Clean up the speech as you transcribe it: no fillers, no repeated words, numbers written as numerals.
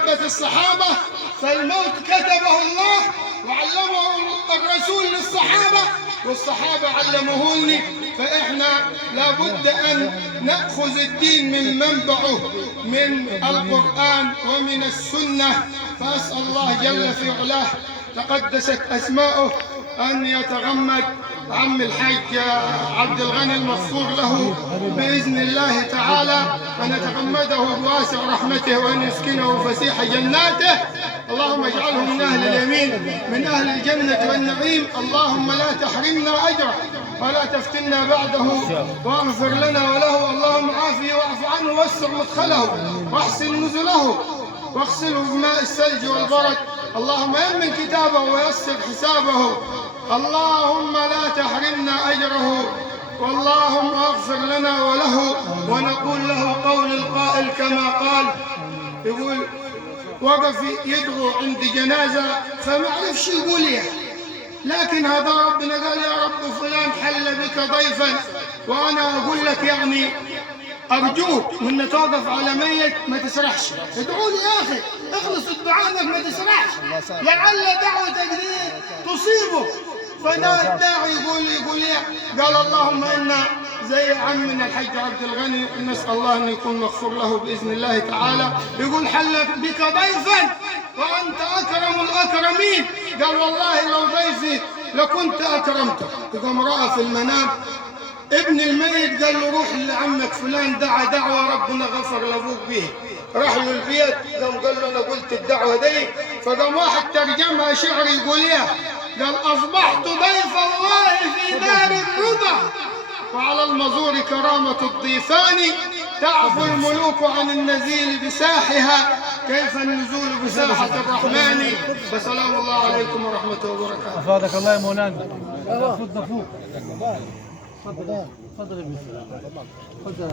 محبة الصحابة، فالموت كتبه الله وعلمه الرسول للصحابة، والصحابة علموه لي. فإحنا لابد أن نأخذ الدين من منبعه، من القرآن ومن السنة. فأسأل الله جل في علاه تقدست أسماؤه أن يتغمد عم الحاج عبد الغني المغفور له بإذن الله تعالى، ونتغمده بواسع رحمته وأن يسكنه فسيح جناته. اللهم اجعله من أهل اليمين، من أهل الجنة والنعيم. اللهم لا تحرمنا أجره ولا تفتنا بعده، واغفر لنا وله. اللهم عافيه واعف عنه واسع مدخله واحسن نزله واغسله بماء الثلج والبرد. اللهم يمن كتابه ويسر حسابه. اللهم لا تحرمنا أجره، واللهم اغفر لنا وله. ونقول له قول القائل كما قال، يقول وقف يدعو عند جنازة فما عرفش يقول ايه، لكن هذا ربنا قال يا رب فلان حل بك ضيفا. وأنا أقول لك يعني أرجوك من توقف على ميت ما تسرحش، ادعوا لي يا أخي، اخلص الدعاء انك ما تسرحش، لعل دعوتك دي تصيبه. فده الداعي يقول ايه؟ قال اللهم إنا زي عمنا الحاج عبد الغني، نسأل الله أن يكون مغفور له بإذن الله تعالى. يقول حل بك ضيفا وأنت أكرم الأكرمين. قال والله لو ضيفي لكنت أكرمته. يقوم رأى في المنام ابن الميت قال له روح لعمك فلان دعا دعوة ربنا غفر لأبوك به. راح له البيت قال له أنا قلت الدعوة دي. فقام واحد ترجمها شعر يقول ايه؟ قال أصبحت ضيف الله في دار الرضا، وعلى المزور كرامة الضيفان، تعفو الملوك عن النزيل بساحها، كيف النزول بساحة الرحمن. فسلام الله عليكم ورحمة وبركاته. أفادك الله يا مولانا. فضل فوق. تفضل يا ابن. تفضل.